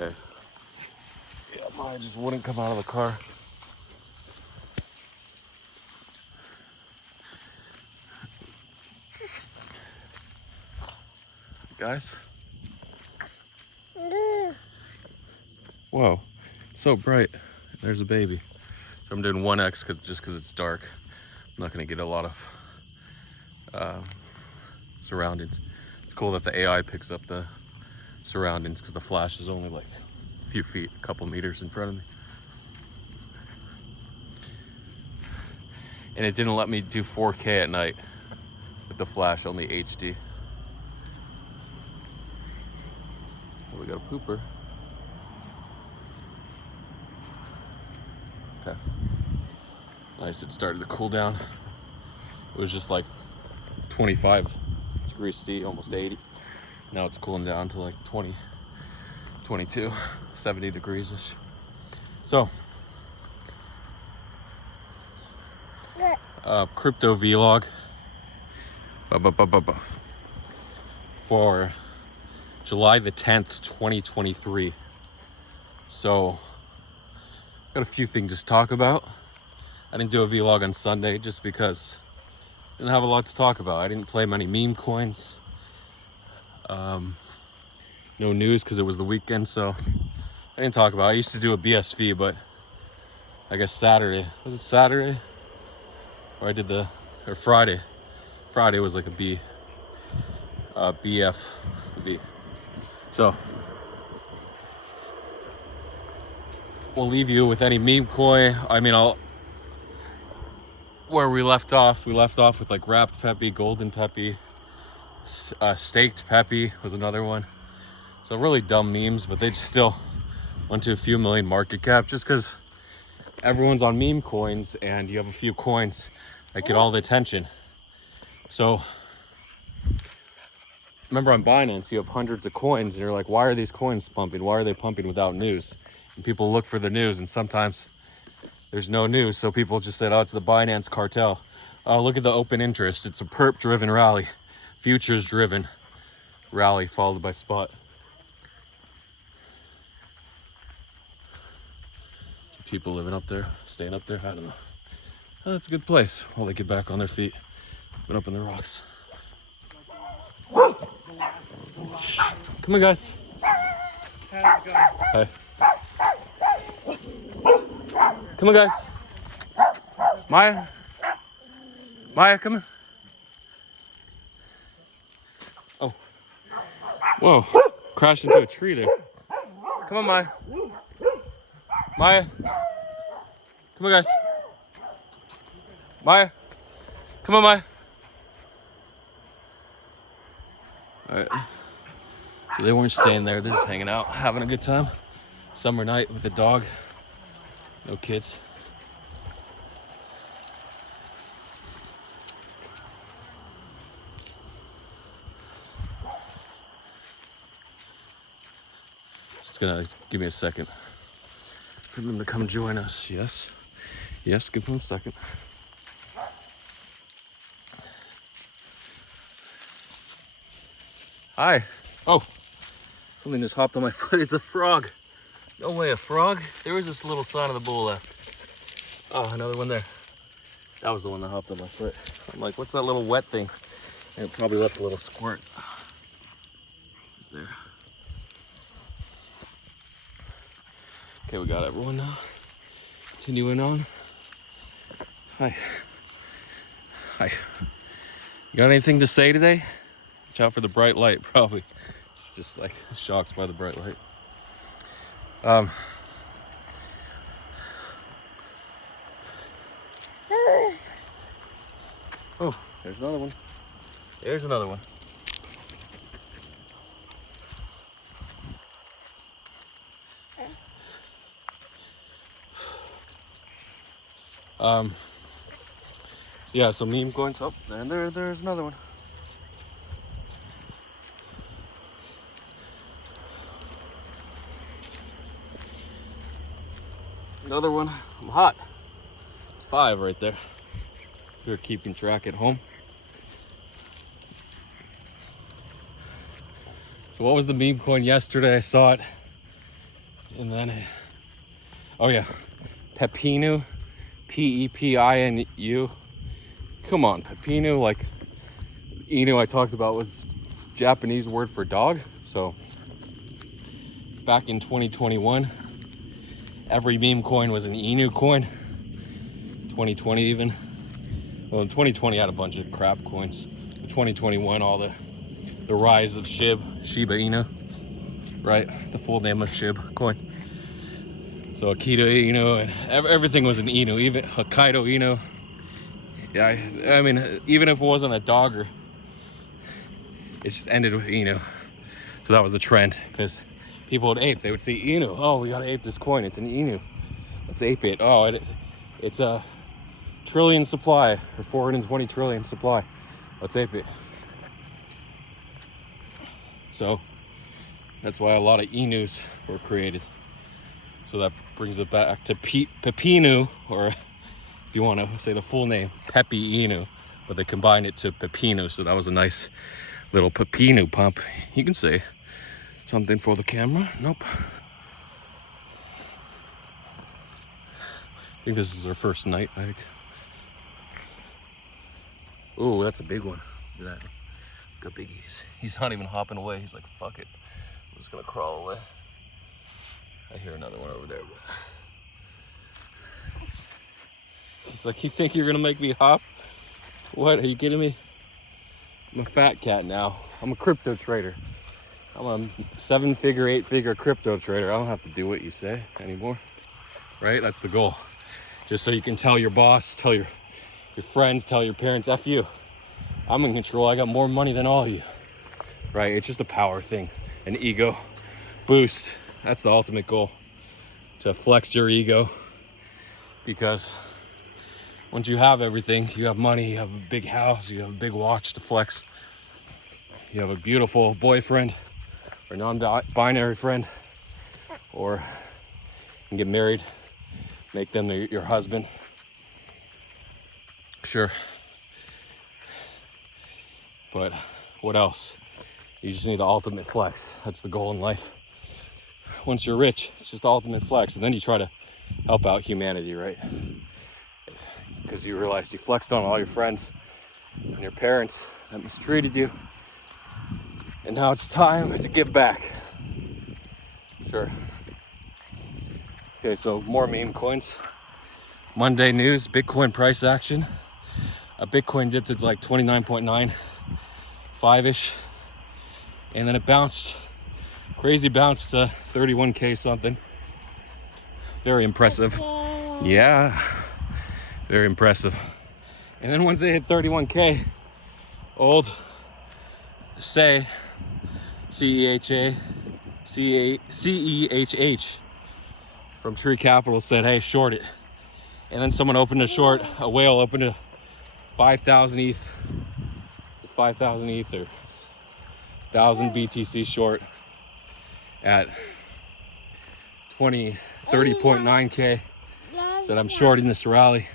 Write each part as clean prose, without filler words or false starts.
Okay. Yeah, mine just wouldn't come out of the car. Guys? Whoa, so bright. There's a baby. So I'm doing 1x just because it's dark. I'm not gonna get a lot of surroundings. It's cool that the AI picks up the surroundings because the flash is only like a few feet, a couple meters in front of me. And it didn't let me do 4K at night with the flash, only HD. Oh, we got a pooper. Okay. Nice, it started to cool down. It was just like 25 degrees C, almost 80. Now it's cooling down to like 20, 22, 70 degrees-ish. So, crypto vlog for July the 10th, 2023. So, got a few things to talk about. I didn't do a vlog on Sunday just because I didn't have a lot to talk about. I didn't play many meme coins. No news because it was the weekend, so I didn't talk about it. I used to do a BSV, but I guess Saturday. Was it Saturday? Or I did or Friday. Friday was like a BFV. So, we'll leave you with any meme coin. I mean, where we left off with like wrapped Peppy, golden Peppy, staked Peppy was another one. So really dumb memes, but they still went to a few million market cap just because everyone's on meme coins and you have a few coins that get all the attention. So remember on Binance, you have hundreds of coins and you're like, why are these coins pumping? Why are they pumping without news? And people look for the news and sometimes there's no news. So people just said, oh, it's the Binance cartel. Oh, look at the open interest. It's a perp driven rally, futures driven rally followed by spot. People living up there, staying up there, I don't know. Oh, that's a good place while they get back on their feet. Been up in the rocks. Shh. Come on, guys. Hey. Come on, guys. Maya, come on. Oh. Whoa. Crashed into a tree there. Come on, Maya. Maya. Come on, guys. Maya. Come on, Maya. All right. So they weren't staying there. They're just hanging out, having a good time. Summer night with a dog. No kids. Just gonna give me a second for them to come join us. Yes. Yes, give them a second. Hi. Oh, something just hopped on my foot. It's a frog. No way, a frog? There was this little sign of the bull left. Oh, another one there. That was the one that hopped on my foot. I'm like, what's that little wet thing? And it probably left a little squirt. There. Okay, we got everyone now. Continuing on. Hi. Hi. You got anything to say today? Watch out for the bright light, probably. Just like shocked by the bright light. Oh, there's another one. There's another one. Yeah, so meme coins up, and there's another one. Another one. I'm hot. It's 5 right there. If you're keeping track at home. So what was the meme coin yesterday? I saw it. And then, oh yeah, pepinu, Pepinu. Come on, pepinu, like inu I talked about was Japanese word for dog. So back in 2021, every meme coin was an inu coin. 2020 even. Well, in 2020 I had a bunch of crap coins. In 2021, all the rise of Shiba Inu, right? The full name of Shiba coin. So Akita Inu, and everything was an Inu, even Hokkaido Inu. Yeah, I mean, even if it wasn't a dog, it just ended with Inu. So that was the trend, because people would ape. They would see Inu. Oh, we gotta ape this coin. It's an Inu. Let's ape it. Oh, it's a trillion supply, or 420 trillion supply. Let's ape it. So that's why a lot of Inus were created. So that brings it back to pepinu, or if you want to say the full name, Pepi Inu, but they combined it to pepinu. So that was a nice little pepinu pump. You can say something for the camera. Nope. I think this is our first night, I think. Oh, that's a big one. Look at that. Look how big he is. He's not even hopping away. He's like, fuck it. I'm just gonna crawl away. I hear another one over there. But he's like, you think you're gonna make me hop? What, are you kidding me? I'm a fat cat now. I'm a crypto trader. I'm a 7-figure, 8-figure crypto trader. I don't have to do what you say anymore, right? That's the goal. Just so you can tell your boss, tell your friends, tell your parents, F you. I'm in control. I got more money than all of you, right? It's just a power thing, an ego boost. That's the ultimate goal, to flex your ego, because once you have everything, you have money, you have a big house, you have a big watch to flex, you have a beautiful boyfriend or non-binary friend, or you can get married, make them your husband. Sure. But what else? You just need the ultimate flex. That's the goal in life. Once you're rich, it's just the ultimate flex. And then you try to help out humanity, right? Because you realized you flexed on all your friends and your parents that mistreated you. And now it's time to give back. Sure. Okay, so more meme coins. Monday news, Bitcoin price action. A Bitcoin dipped at like 29.95-ish. And then it bounced, crazy bounce to 31K something. Very impressive. Yeah, very impressive. And then once they hit 31K, old CEHH from Tree Capital said, hey, short it. And then someone opened a short, a whale opened a 5,000 ETH, 5,000 ETH or 1,000 BTC short at 30.9K. Said, I'm shorting this rally.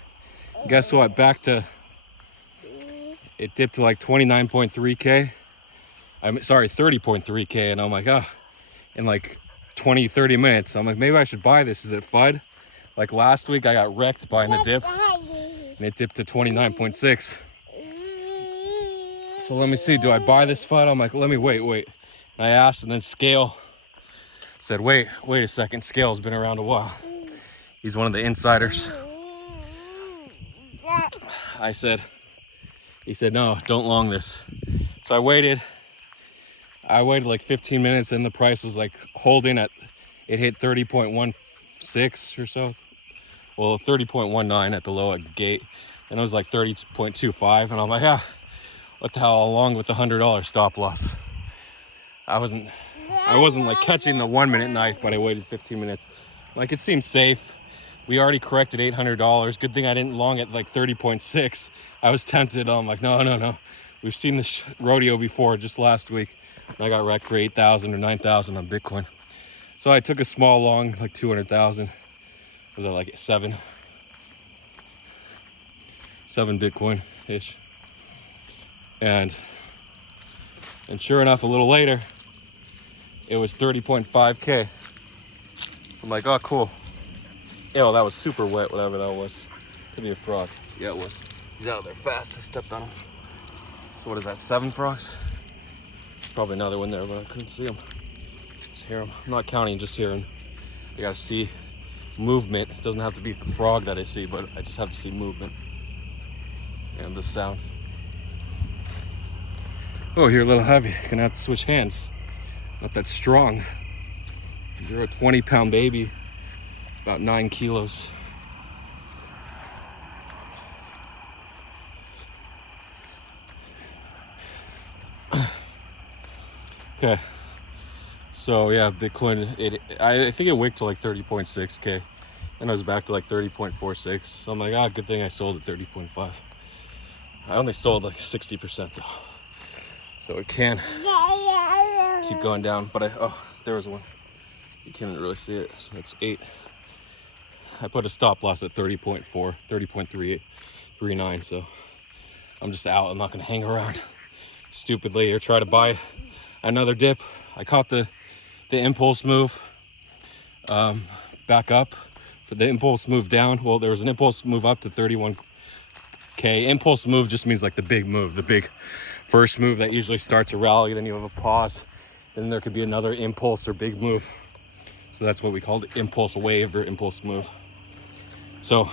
Guess what? Back to, it dipped to like 29.3K. I'm sorry, 30.3K. And I'm like, oh, in like 20, 30 minutes. I'm like, maybe I should buy this. Is it FUD? Like last week, I got wrecked buying the dip. And it dipped to 29.6. So let me see, do I buy this FUD? I'm like, let me wait. And I asked, and then Scale said, wait a second. Scale's been around a while. He's one of the insiders. He said, no, don't long this. So I waited like 15 minutes, and the price was like holding at, it hit 30.16 or so. Well, 30.19 at the low at the gate. And it was like 30.25. And I'm like, what the hell, along with the $100 stop loss. I wasn't like catching the 1 minute knife, but I waited 15 minutes. Like, it seemed safe. We already corrected $800. Good thing I didn't long at like 30.6. I was tempted. I'm like, no. We've seen this rodeo before just last week. And I got wrecked for 8,000 or 9,000 on Bitcoin. So I took a small long, like 200,000. Was that like 7 Bitcoin-ish. And sure enough, a little later, it was 30.5K. I'm like, oh, cool. Ew, that was super wet, whatever that was. Could be a frog. Yeah, it was. He's out there fast. I stepped on him. So what is that, 7 frogs? Probably another one there, but I couldn't see him. Just hear him. I'm not counting, just hearing. I gotta see movement. It doesn't have to be the frog that I see, but I just have to see movement. And the sound. Oh, you're a little heavy. Gonna have to switch hands. Not that strong. You're a 20-pound baby, about 9 kilos. Okay. So yeah, Bitcoin. I think it wicked to like 30.6K, and I was back to like 30.46. So I'm like, good thing I sold at 30.5. I only sold like 60% though, so it can keep going down. But there was one. You can't really see it. So that's 8. I put a stop loss at 30.4, 30.38, 39. So I'm just out. I'm not gonna hang around stupidly or try to buy another dip. I caught the impulse move back up. For the impulse move down, well, there was an impulse move up to 31K. Impulse move just means like the big move, the big first move that usually starts a rally. Then you have a pause, then there could be another impulse or big move. So that's what we called it, impulse wave or impulse move. So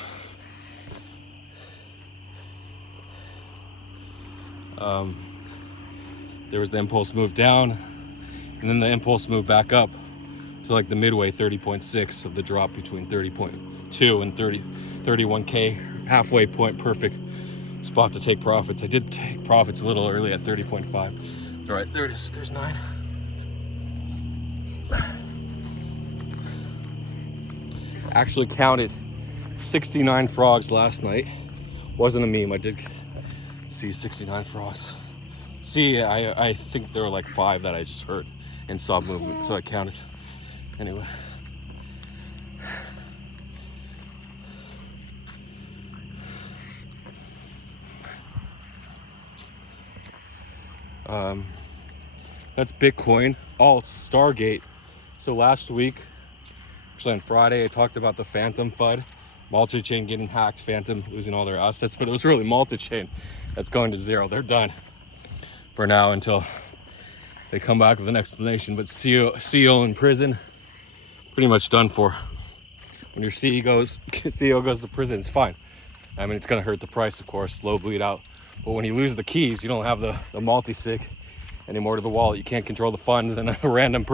there was the impulse move down, and then the impulse move back up to like the midway 30.6 of the drop between 30.2 and 31K, halfway point, perfect spot to take profits. I did take profits a little early at 30.5. All right, there it is. There's 9. Actually counted 69 frogs last night. Wasn't a meme. I did see 69 frogs. See, I think there were like 5 that I just heard and saw movement, so I counted. Anyway. That's Bitcoin. Stargate. So last week, actually on Friday, I talked about the Phantom FUD. Multi-chain getting hacked, Phantom losing all their assets, but it was really multi-chain that's going to zero. They're done for now until they come back with an explanation. But CEO in prison, pretty much done for. When your CEO goes to prison, it's fine. I mean, it's gonna hurt the price, of course, slow bleed out. But when you lose the keys, you don't have the multi-sig anymore to the wallet. You can't control the fund. Then a random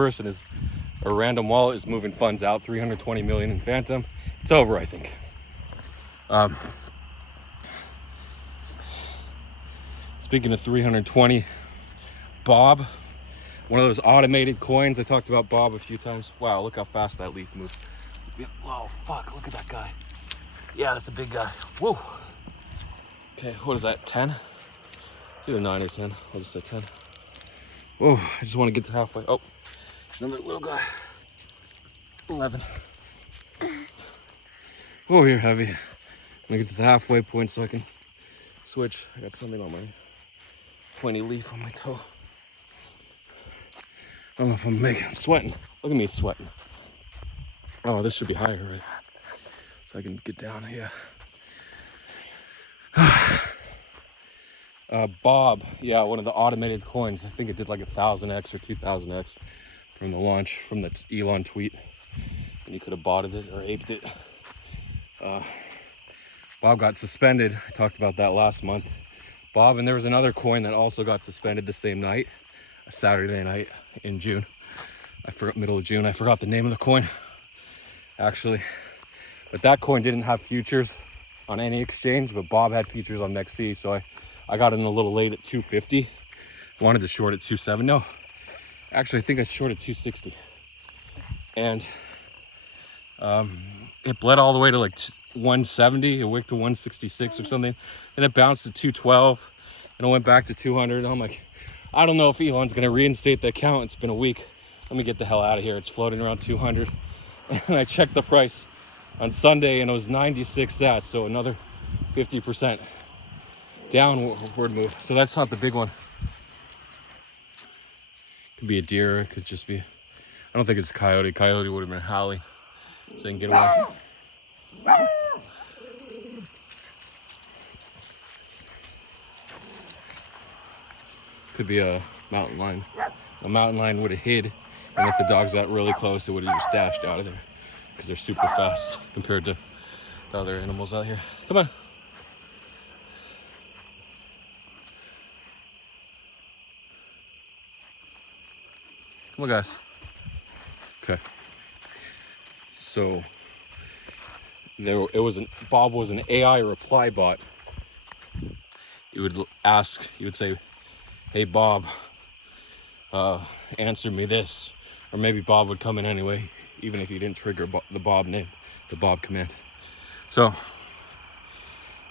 wallet is moving funds out. 320 million in Phantom. It's over, I think. Speaking of 320, Bob, one of those automated coins. I talked about Bob a few times. Wow, look how fast that leaf moves. Oh, fuck, look at that guy. Yeah, that's a big guy. Whoa. Okay, what is that, 10? It's either 9 or 10. I'll just say 10. Whoa, I just want to get to halfway. Oh, there's another little guy. 11. Oh, you're heavy. I'm gonna get to the halfway point so I can switch. I got something on my pointy leaf on my toe. I don't know if I'm sweating. Look at me sweating. Oh, this should be higher, right? So I can get down here. Bob, yeah, one of the automated coins. I think it did like 1,000x or 2,000x from the launch, from the Elon tweet. And you could have bought it or aped it. Bob got suspended. I talked about that last month. Bob, and there was another coin that also got suspended the same night, a Saturday night in June. Middle of June. I forgot the name of the coin, actually. But that coin didn't have futures on any exchange, but Bob had futures on MEXC, so I got in a little late at 250. Wanted to short at 270. No, actually, I think I shorted 260. And it bled all the way to like 170. It wicked to 166 or something. Then it bounced to 212, and it went back to 200. And I'm like, I don't know if Elon's gonna reinstate the account. It's been a week. Let me get the hell out of here. It's floating around 200. And I checked the price on Sunday, and it was 96 sats, so another 50% downward move. So that's not the big one. Could be a deer. It could just be. I don't think it's a coyote. Coyote would have been howling. so they can get away. Could be a mountain lion. A mountain lion would have hid, and if the dogs got really close, it would have just dashed out of there because they're super fast compared to the other animals out here. Come on. Come on, guys. Okay. So Bob was an AI reply bot. You would say, "Hey Bob, answer me this," or maybe Bob would come in anyway, even if you didn't trigger the Bob name, the Bob command. So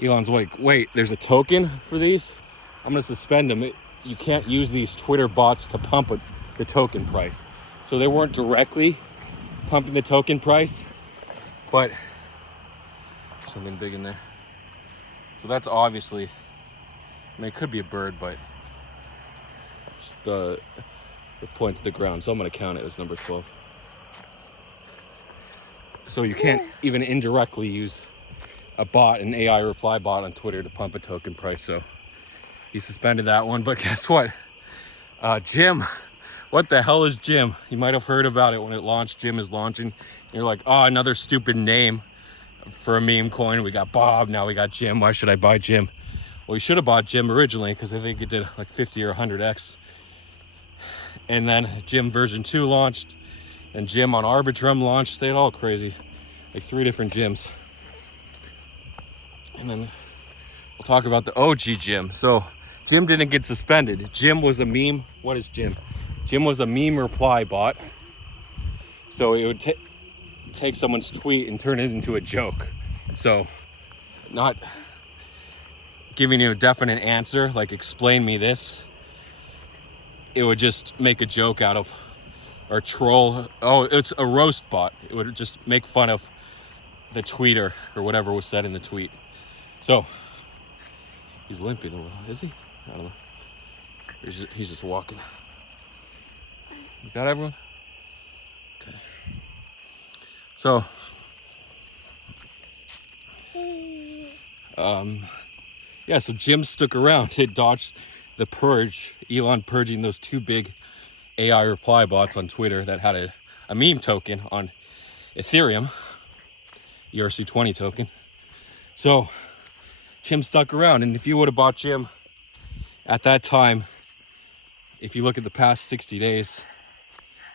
Elon's like, "Wait, there's a token for these? I'm gonna suspend them. You can't use these Twitter bots to pump the token price." So they weren't directly pumping the token price, but something big in there. So that's obviously, I mean, it could be a bird, but just the point to the ground. So I'm gonna count it as number 12. So you can't even indirectly use a bot, an AI reply bot on Twitter to pump a token price. So he suspended that one. But guess what? Jim. What the hell is Jim? You might have heard about it when it launched. Jim is launching. You're like, oh, another stupid name for a meme coin. We got Bob, now we got Jim. Why should I buy Jim? Well, you should have bought Jim originally because I think it did like 50 or 100x. And then Jim version 2 launched, and Jim on Arbitrum launched. They had all crazy, like 3 different Jims. And then we'll talk about the OG Jim. So Jim didn't get suspended. Jim was a meme. What is Jim? Jim was a meme reply bot. So it would take someone's tweet and turn it into a joke. So not giving you a definite answer, like explain me this. It would just make a joke out of, or troll. Oh, it's a roast bot. It would just make fun of the tweeter or whatever was said in the tweet. So he's limping a little, is he? I don't know. He's just walking. You got everyone? Okay. So, yeah, so Jim stuck around. It dodged the purge, Elon purging those 2 big AI reply bots on Twitter that had a meme token on Ethereum, ERC20 token. So Jim stuck around, and if you would have bought Jim at that time, if you look at the past 60 days,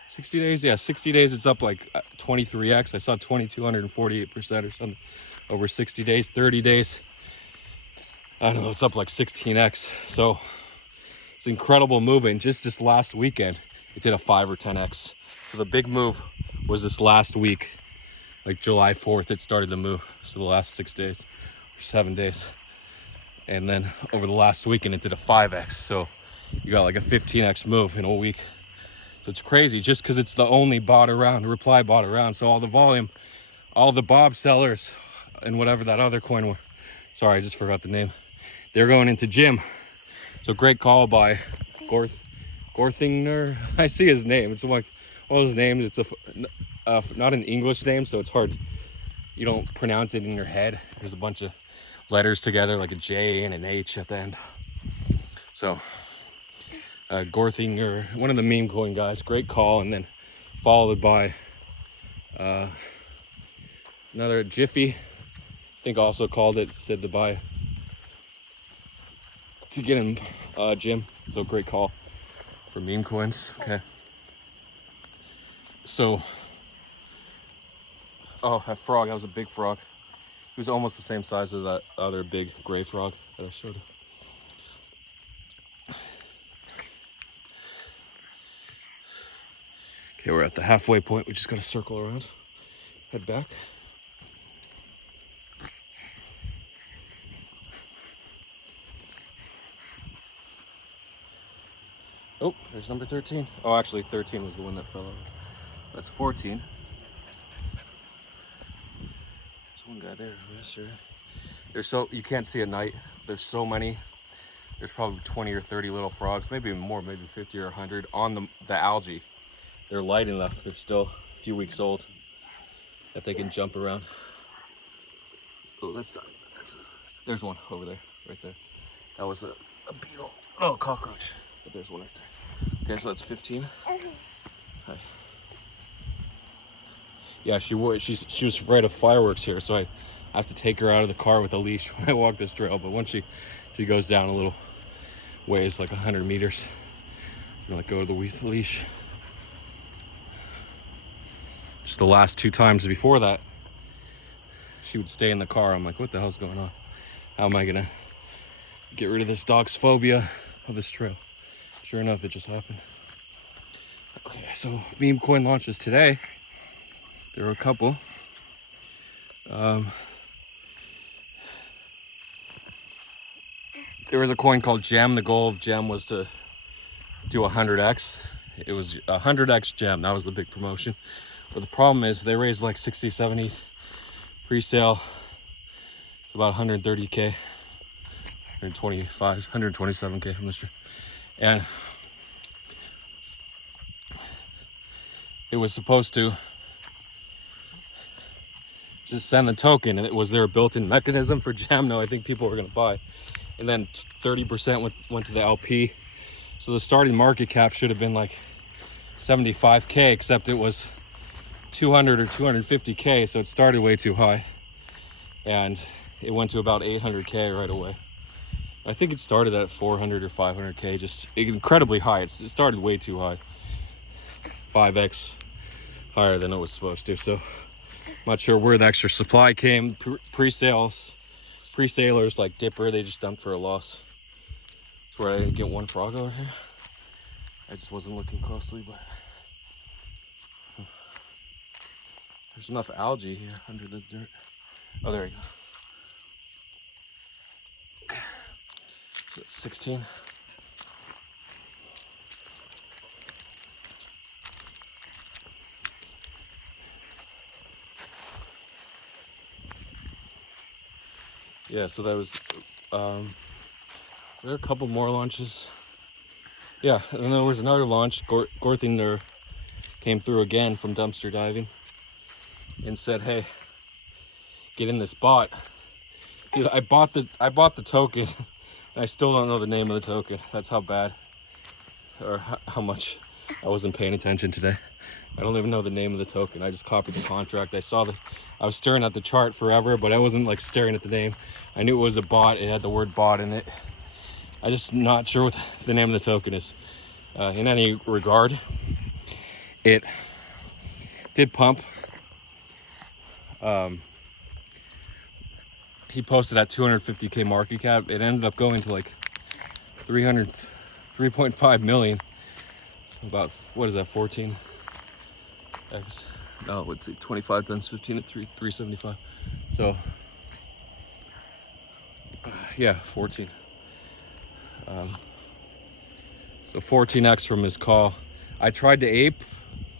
60 days, yeah, 60 days, it's up like 23x. I saw 2,248% or something over 60 days. 30 days, I don't know, it's up like 16x. So it's incredible moving. Just this last weekend, it did a 5 or 10x. So the big move was this last week, like July 4th, it started to move. So the last 6 days or 7 days. And then over the last weekend, it did a 5x. So you got like a 15x move in a week. So it's crazy just because it's the only bot around, reply bot around. So all the volume, all the Bob sellers and whatever that other coin were. Sorry, I just forgot the name. They're going into Jim. So great call by Gorthinger. I see his name. It's like one of those names. It's not an English name, so it's hard. You don't pronounce it in your head. There's a bunch of letters together, like a J and an H at the end. So Gorthinger, one of the meme coin guys, great call, and then followed by another Jiffy, I think also called it, said to buy, to get him Jim. So great call for meme coins. Okay. So, oh, that frog, that was a big frog. He was almost the same size as that other big gray frog that I showed you. Okay, we're at the halfway point. We just gotta circle around, head back. Oh, there's number 13. Oh, actually 13 was the one that fell out. That's 14. There's one guy there, There's so, you can't see at night. There's so many. There's probably 20 or 30 little frogs, maybe even more, maybe 50 or 100 on the algae. They're light enough. They're still a few weeks old. that they can jump around. Oh, there's one over there, right there. That was a beetle. Oh, cockroach. But there's one right there. Okay, so that's 15. Hi. Yeah, she was afraid of fireworks here, so I have to take her out of the car with a leash when I walk this trail. But once she goes down a little ways, like 100 meters, I'm gonna go to the leash. Just the last 2 times before that, she would stay in the car. I'm like, what the hell's going on? How am I gonna get rid of this dog's phobia of this trail? Sure enough, it just happened. Okay, so meme coin launches today. There were a couple. There was a coin called Gem. The goal of Gem was to do 100x. It was 100x Gem. That was the big promotion. But the problem is they raised like 60, 70 pre-sale. It's about 130K, 125, 127K, I'm not sure. And it was supposed to just send the token, and was there a built-in mechanism for Gem? No, I think people were gonna buy. And then 30% went to the LP. So the starting market cap should have been like 75K, except it was 200 or 250K, so it started way too high. And it went to about 800K right away. I think it started at 400 or 500K, just incredibly high. It started way too high. 5x higher than it was supposed to. So I'm not sure where the extra supply came. Pre-salers like Dipper, they just dumped for a loss. That's where I didn't get one frog over here. I just wasn't looking closely, but there's enough algae here under the dirt. Oh, there you go. Okay. So that's 16. Yeah, so that was, there are a couple more launches. Yeah, and then there was another launch. Gorthinger came through again from dumpster diving and said, hey, get in this bot. Dude, I bought the token and I still don't know the name of the token. That's how bad or how much I wasn't paying attention today. I don't even know the name of the token. I just copied the contract. I was staring at the chart forever, but I wasn't like staring at the name. I knew it was a bot. It had the word bot in it. I'm just not sure what the name of the token is. In any regard, it did pump. He posted at 250K market cap. It ended up going to like 3.5 million. So about, what is that, 14? No, let's see, 25 times 15 at 375. So, yeah, 14. So 14x from his call. I tried to ape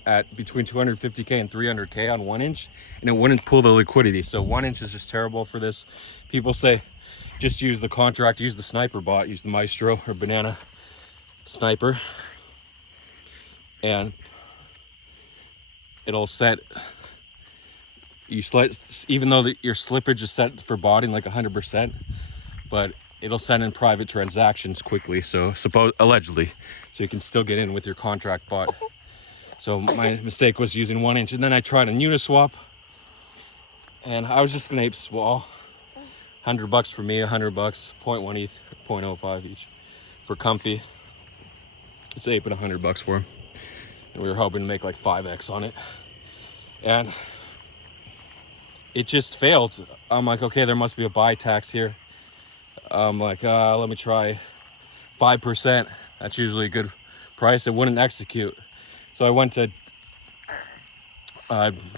at between 250K and 300K on 1 inch, and it wouldn't pull the liquidity. So 1 inch is just terrible for this. People say, just use the contract, use the sniper bot, use the Maestro or Banana Sniper, and it'll set, even though your slippage is set for botting like 100%, but it'll send in private transactions quickly, so allegedly, so you can still get in with your contract bot. So my mistake was using 1 inch, and then I tried on Uniswap, and I was just gonna ape small, $100 for me, $100, 0.1 ETH, 0.05 each for Comfy. It's aping $100 for him, and we were hoping to make like 5x on it, and it just failed. I'm like, okay, there must be a buy tax here. I'm like, let me try 5%. That's usually a good price. It wouldn't execute. So I went to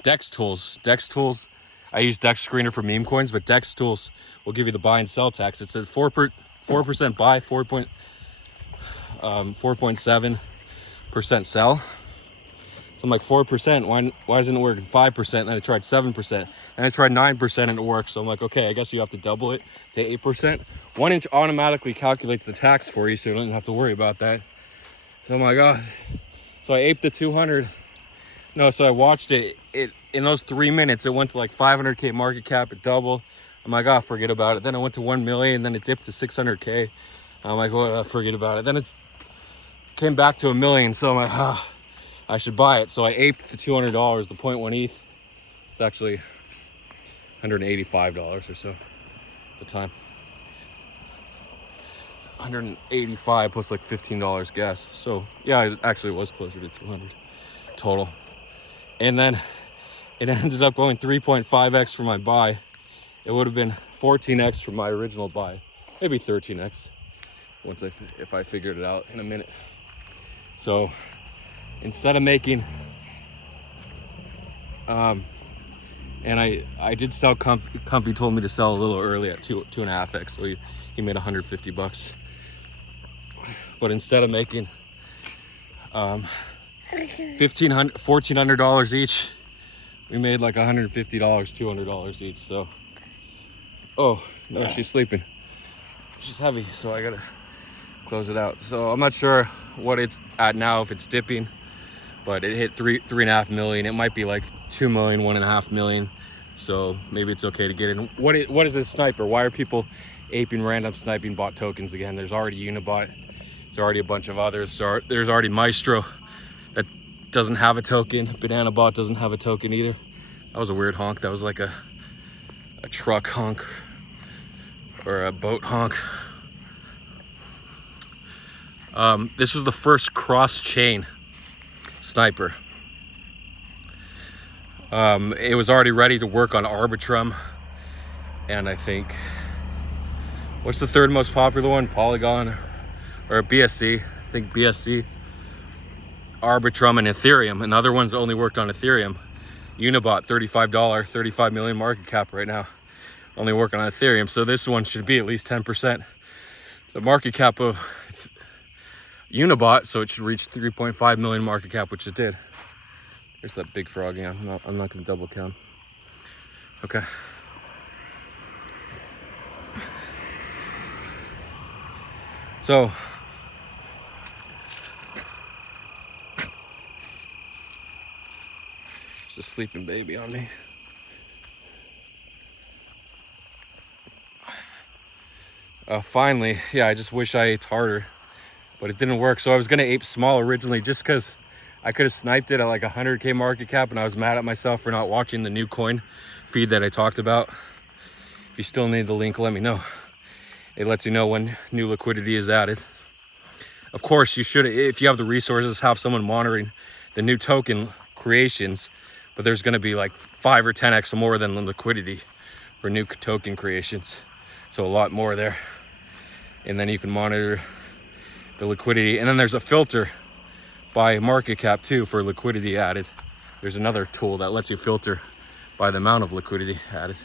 Dex Tools. Dex Tools, I use Dex Screener for meme coins, but Dex Tools will give you the buy and sell tax. It said 4% buy, 4.7% sell. So I'm like, 4%, why isn't it working? 5%, and then I tried 7%, and I tried 9% and it worked. So I'm like, okay, I guess you have to double it to 8%. 1 inch automatically calculates the tax for you, so you don't have to worry about that. So I'm like, oh. So I aped the 200 No, so I watched it. It in those 3 minutes, it went to like 500K market cap. It doubled. I'm like, oh, forget about it. Then it went to 1 million. Then it dipped to 600K. I'm like, well, forget about it. Then it came back to 1 million. So I'm like, ah, I should buy it. So I aped the $200, the 0.1 ETH. It's actually $185 or so at the time. 185 plus like $15 gas. So yeah, it actually was closer to 200 total. And then it ended up going 3.5x for my buy. It would have been 14x for my original buy, maybe 13x once if I figured it out in a minute. So instead of making, and I did sell Comfy told me to sell a little early at 2.5x, so he made $150. But instead of making $1,400 each, we made like $150, $200 each. So, oh no, she's sleeping. She's heavy, so I gotta close it out. So I'm not sure what it's at now, if it's dipping, but it hit 3.5 million. It might be like 2 million, 1.5 million. So maybe it's okay to get in. What is this sniper? Why are people aping random sniping bot tokens again? There's already Unibot. There's already a bunch of others. So there's already Maestro that doesn't have a token. Banana Bot doesn't have a token either. That was a weird honk. That was like a truck honk or a boat honk. This was the first cross-chain sniper. It was already ready to work on Arbitrum, and I think, what's the third most popular one? Polygon or BSC? I think BSC, Arbitrum, and Ethereum. And the other ones only worked on Ethereum. Unibot, $35, 35 million market cap right now, only working on Ethereum. So this one should be at least 10% the market cap of Unibot, so it should reach 3.5 million market cap, which it did. There's that big frog again. I'm not going to double count. Okay. So there's a sleeping baby on me. Finally, yeah, I just wish I aped harder, but it didn't work. So I was going to ape small originally just because I could have sniped it at like 100K market cap, and I was mad at myself for not watching the new coin feed that I talked about. If you still need the link, let me know. It lets you know when new liquidity is added. Of course, you should, if you have the resources, have someone monitoring the new token creations, but there's going to be like 5 or 10x more than the liquidity for new token creations. So a lot more there. And then you can monitor the liquidity. And then there's a filter by market cap too for liquidity added. There's another tool that lets you filter by the amount of liquidity added.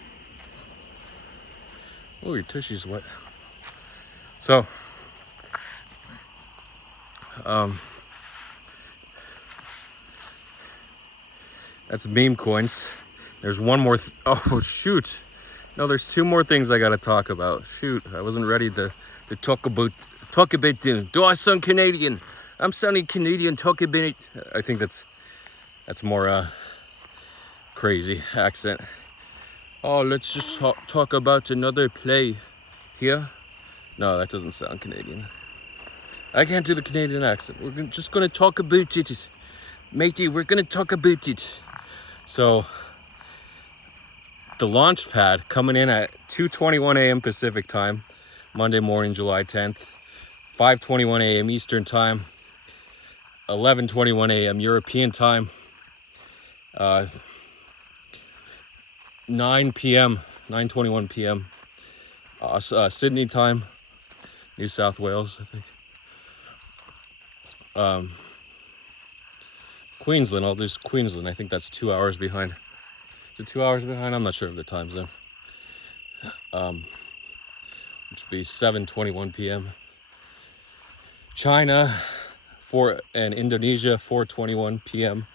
Oh, your tushy's wet. So, that's meme coins. There's one more. Oh, shoot. No, there's 2 more things I got to talk about. Shoot, I wasn't ready to talk about. Do I sound Canadian? I'm sounding Canadian. Talk a bit. I think that's more crazy accent. Oh, let's just talk about another play here. No, that doesn't sound Canadian. I can't do the Canadian accent. We're just going to talk about it. Matey, we're going to talk about it. So, the launchpad coming in at 2:21 a.m. Pacific time, Monday morning, July 10th, 5:21 a.m. Eastern time, 11:21 a.m. European time, 9 p.m., 9:21 p.m. Sydney time, New South Wales, I think. Queensland, I'll do Queensland. I think that's 2 hours behind. Is it 2 hours behind? I'm not sure of the time zone. Which would be 7:21 p.m. China, and Indonesia, 4:21 p.m.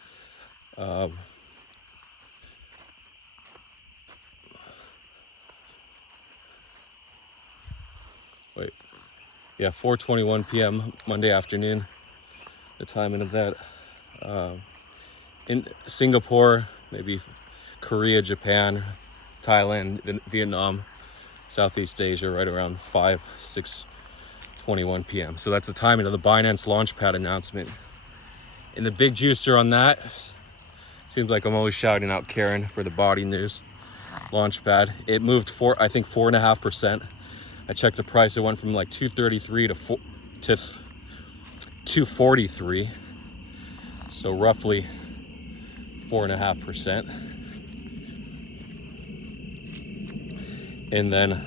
Wait, yeah, 4:21 p.m. Monday afternoon. The timing of that. in Singapore, maybe Korea, Japan, Thailand, Vietnam, Southeast Asia, right around 6:21 p.m. So that's the timing of the Binance launchpad announcement. And the big juicer on that, seems like I'm always shouting out Karen for the body news. Launchpad, it moved 4.5%. I checked the price, it went from like 233 to 243. So roughly 4.5%. And then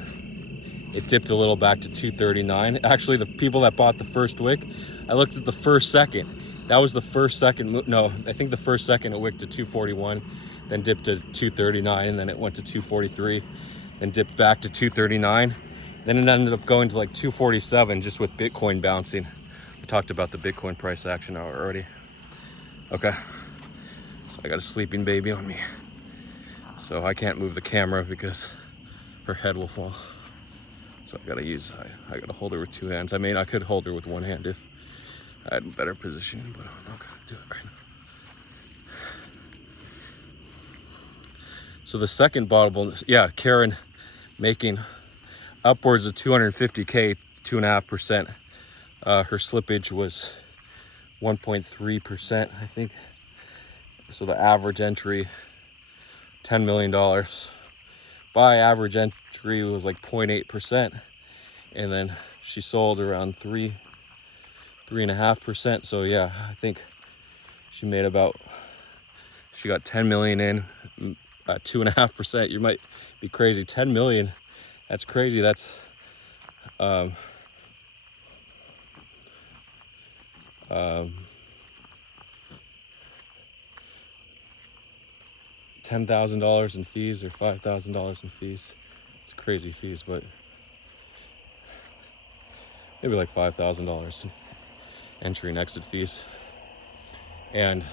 it dipped a little back to 239. Actually, the people that bought the first wick, I looked at the first second. That was the first second. No, I think the first second it wicked to 241, then dipped to 239, and then it went to 243, then dipped back to 239. Then it ended up going to like 247 just with Bitcoin bouncing. We talked about the Bitcoin price action hour already. Okay, so I got a sleeping baby on me. So I can't move the camera because her head will fall. So I gotta hold her with two hands. I mean, I could hold her with one hand if I had a better position, but I'm not gonna do it right now. So the second bottle, yeah, Karen making upwards of 250K, 2.5%. Her slippage was 1.3%, I think. So the average entry, $10 million. By average entry was like 0.8%. And then she sold around 3.5%. So yeah, I think she got 10 million in, 2.5%. You might be crazy. 10 million, that's crazy. That's $10,000 in fees or $5,000 in fees. It's crazy fees, but maybe like $5,000 in entry and exit fees, and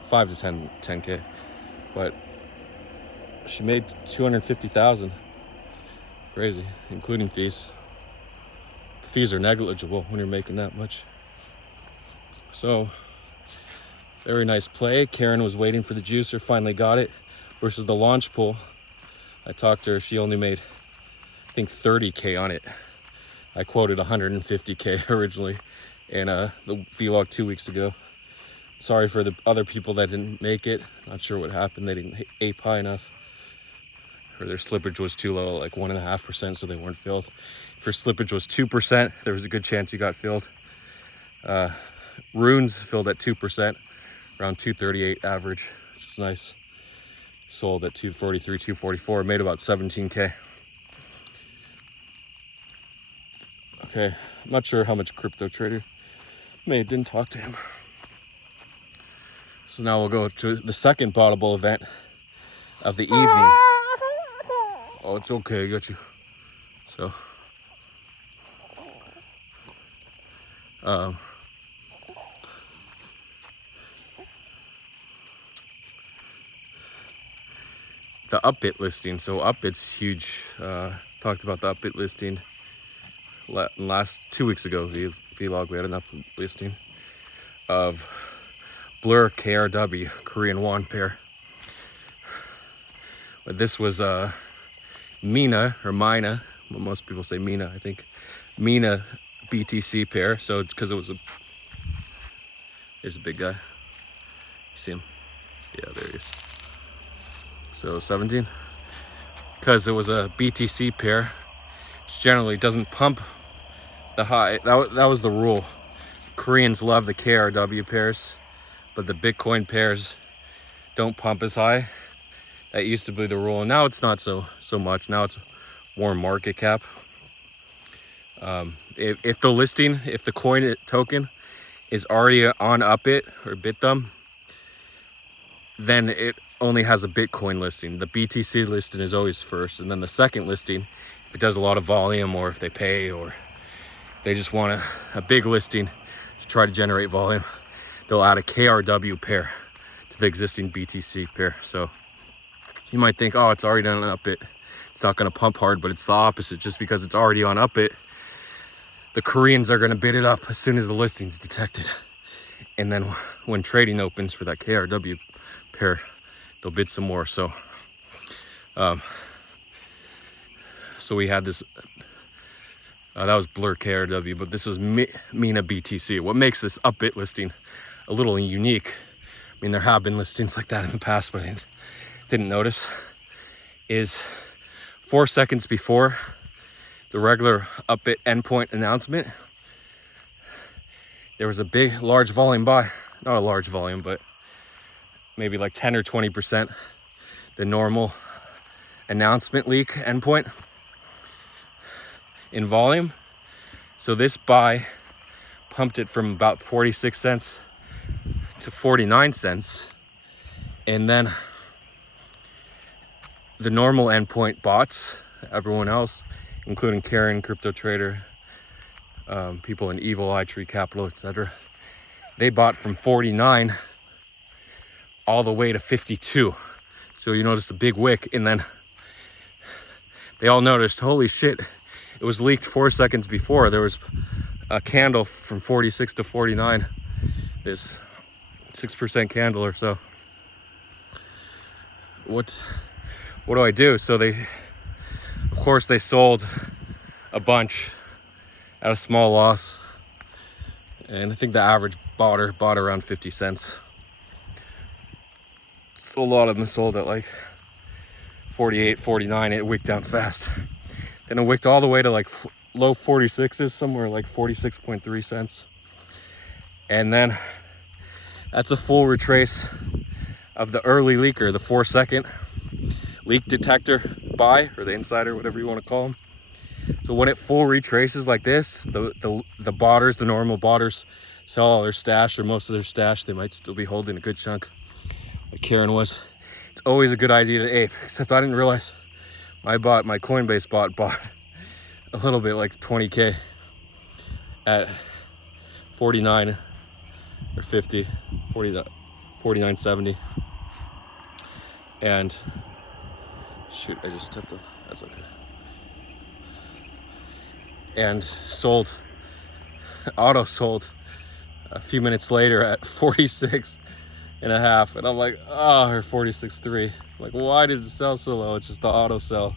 5 to 10K. But she made 250,000. Crazy, including fees. Fees are negligible when you're making that much. So very nice play. Karen was waiting for the juicer, finally got it. Versus the launch pool, I talked to her, she only made, I think, 30K on it. I quoted 150K originally in the vlog 2 weeks ago. Sorry for the other people that didn't make it. Not sure what happened. They didn't ape high enough, or their slippage was too low, like 1.5%, so they weren't filled. If your slippage was 2%, there was a good chance you got filled. Runes filled at 2%, around 238 average, which is nice. Sold at 243, 244, made about 17K. Okay, I'm not sure how much crypto trader made, didn't talk to him. So now we'll go to the second Audible event of the evening. Oh, it's okay, I got you. So, the upbit listing. So upbit's huge. Talked about the upbit listing last 2 weeks ago. Vlog, we had an upbit listing of Blur KRW, Korean won pair. But this was mina, or mina, well, most people say mina, I think. Mina BTC pair. So because it was there's a big guy. You see him? Yeah, there he is. So 17. Because it was a BTC pair, which generally doesn't pump the high. That was the rule. Koreans love the KRW pairs, but the Bitcoin pairs don't pump as high. That used to be the rule, and now it's not so much. Now it's more market cap. If the coin token is already on upbit or BitThumb, then it only has a Bitcoin listing. The BTC listing is always first, and then the second listing, if it does a lot of volume, or if they pay, or they just want a big listing to try to generate volume, they'll add a KRW pair to the existing BTC pair. So you might think, oh, it's already on upbit, it's not going to pump hard, but it's the opposite. Just because it's already on upbit, the Koreans are going to bid it up as soon as the listing's detected. And then when trading opens for that KRW pair, they'll bid some more. So we had this, that was Blur KRW, but this was Mina BTC. What makes this upbit listing a little unique, I mean, there have been listings like that in the past, but I didn't notice, is 4 seconds before the regular upbit endpoint announcement, there was a big, large volume buy. Not a large volume, but maybe like 10 or 20% the normal announcement leak endpoint in volume. So this buy pumped it from about 46 cents to 49 cents. And then the normal endpoint bots, everyone else, including Karen, Crypto Trader, people in Evil Eye Tree Capital, etc., they bought from 49 all the way to 52. So you notice the big wick, and then they all noticed, holy shit, it was leaked 4 seconds before. There was a candle from 46 to 49, this 6% candle or so. What do I do? So they, of course, they sold a bunch at a small loss, and I think the average bought around 50 cents. So a lot of them sold at like 48, 49. It wicked down fast. Then it wicked all the way to like low 46s, somewhere like 46.3 cents. And then that's a full retrace of the early leaker, the 4 second leak detector buy, or the insider, whatever you want to call them. So when it full retraces like this, the botters, the normal botters, sell all their stash or most of their stash. They might still be holding a good chunk, like Karen was. It's always a good idea to ape, except I didn't realize my Coinbase bought a little bit, like 20K at 49 or 50, 49.70. And shoot, I just stepped on, that's okay. And auto sold a few minutes later at 46 and a half. And I'm like, oh, or 46.3. Like, why did it sell so low? It's just the auto sell.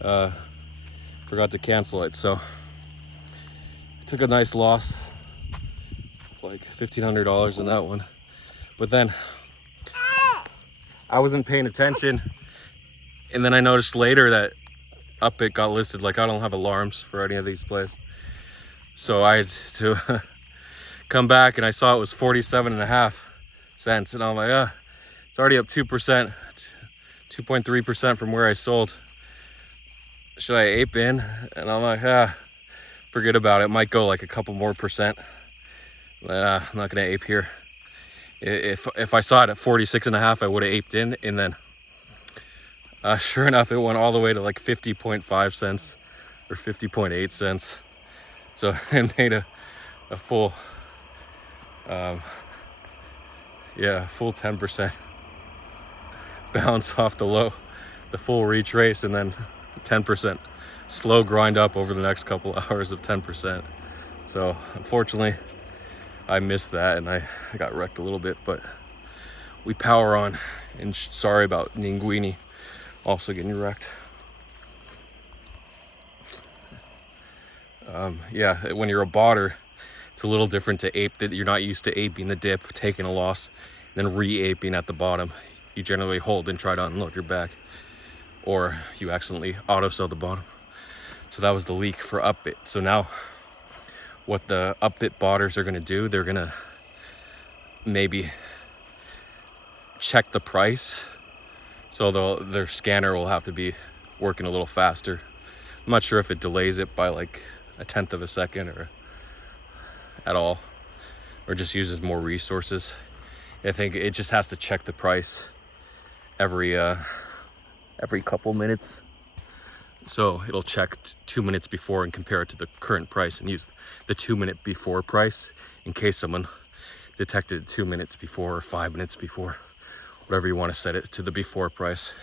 Forgot to cancel it. So I took a nice loss, like $1,500 in that one. But then I wasn't paying attention. And then I noticed later that upbit got listed. Like, I don't have alarms for any of these plays. So I had to come back, and I saw it was 47.5 cents. And I'm like, it's already up 2%, 2.3% from where I sold. Should I ape in? And I'm like, forget about it. Might go like a couple more percent. But I'm not gonna ape here. If I saw it at 46.5, I would have aped in, and then sure enough, it went all the way to like 50.5 cents or 50.8 cents. So it made a full, full 10% bounce off the low, the full retrace, and then 10% slow grind up over the next couple hours of 10%. So unfortunately, I missed that, and I got wrecked a little bit, but we power on. And sorry about Ninguini also getting wrecked. When you're a botter, it's a little different to ape. That you're not used to aping the dip, taking a loss, then re-aping at the bottom. You generally hold and try to unload your back, or you accidentally auto sell the bottom. So that was the leak for upbit. So now what the upbit botters are going to do, they're going to maybe check the price. So their scanner will have to be working a little faster. I'm not sure if it delays it by like 1/10 of a second or at all, or just uses more resources. I think it just has to check the price every couple minutes. So it'll check 2 minutes before and compare it to the current price, and use the 2 minute before price in case someone detected it 2 minutes before or 5 minutes before, whatever you want to set it to, the before price.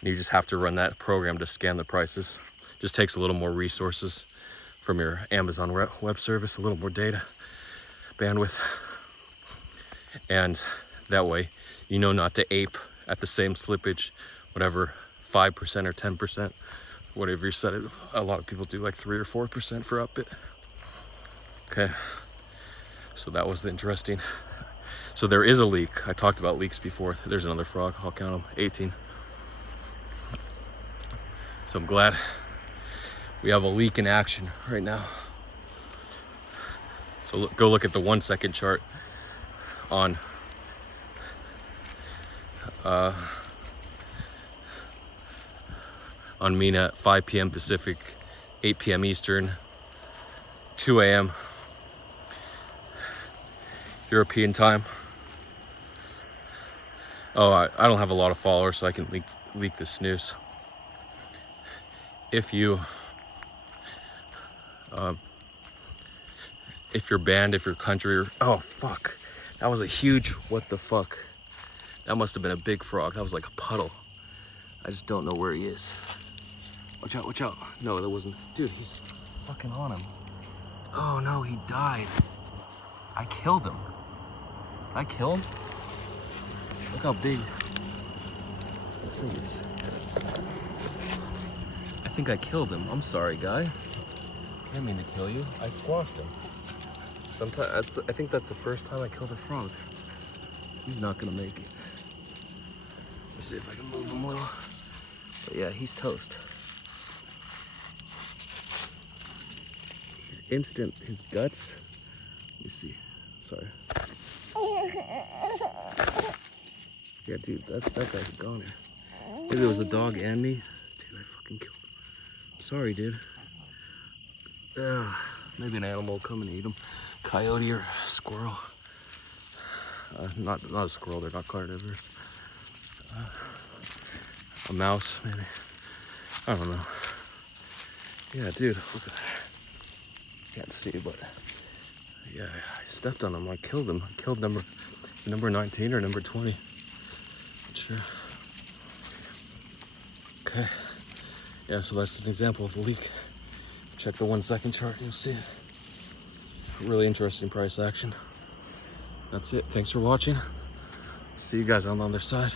And you just have to run that program to scan the prices. Just takes a little more resources from your Amazon web service, a little more data bandwidth. And that way, you know not to ape at the same slippage, whatever, 5% or 10%, whatever you set it. A lot of people do like 3 or 4% for upbit. Okay, so that was the interesting. So there is a leak. I talked about leaks before. There's another frog. I'll count them, 18. So I'm glad we have a leak in action right now. So go look at the 1 second chart on mina at 5 p.m. Pacific, 8 p.m. Eastern, 2 a.m. European time. Oh, I don't have a lot of followers, so I can leak this news. If you're banned, if your country, oh fuck, that was a huge, what the fuck? That must have been a big frog. That was like a puddle. I just don't know where he is. Watch out, watch out. No, that wasn't, dude, he's fucking on him. Oh no, he died. I killed him. I killed? Look how big the thing is. I think I killed him. I'm sorry, guy. I didn't mean to kill you. I squashed him. Sometimes I think that's the first time I killed a frog. He's not gonna make it. Let's see if I can move him a little. But yeah, he's toast. He's instant. His guts. Let me see. Sorry. Yeah, dude, that guy's a goner. Maybe it was the dog and me. Dude, I fucking killed him. Sorry, dude. Maybe an animal will come and eat him. Coyote or squirrel. Not a squirrel, they're not carnivores. A mouse, maybe. I don't know. Yeah, dude, look at that. Can't see, but yeah, I stepped on him. I killed him. I killed number 19 or number 20. Not sure. Okay. Yeah, so that's an example of a leak. Check the 1 second chart, you'll see it. Really interesting price action. That's it. Thanks for watching. See you guys on the other side.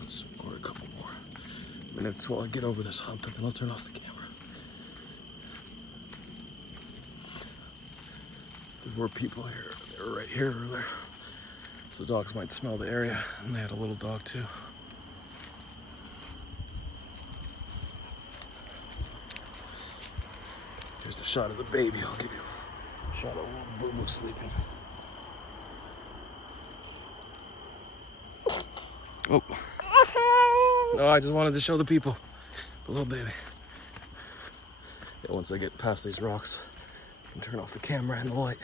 Let's record a couple more minutes while I get over this hump, and then I'll turn off the camera. There were people here. They were right here earlier. So the dogs might smell the area, and they had a little dog too. Here's the shot of the baby. I'll give you a shot of little boo-boo sleeping. Oh. No, I just wanted to show the people. The little baby. Yeah, once I get past these rocks, I can turn off the camera and the light.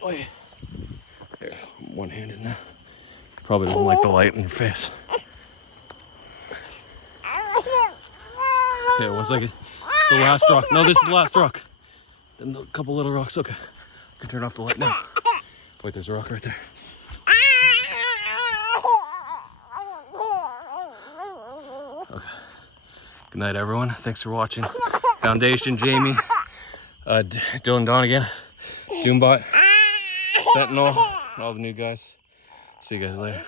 Oh yeah. Here, I'm one-handed now. Probably don't like the light in your face. Okay, 1 second. It's the last rock. No, this is the last rock. Then a couple little rocks. Okay. I can turn off the light now. Wait, there's a rock right there. Okay. Good night, everyone. Thanks for watching. Foundation, Jamie, Dylan Donegan, Doombot, Sentinel, and all the new guys. See you guys later.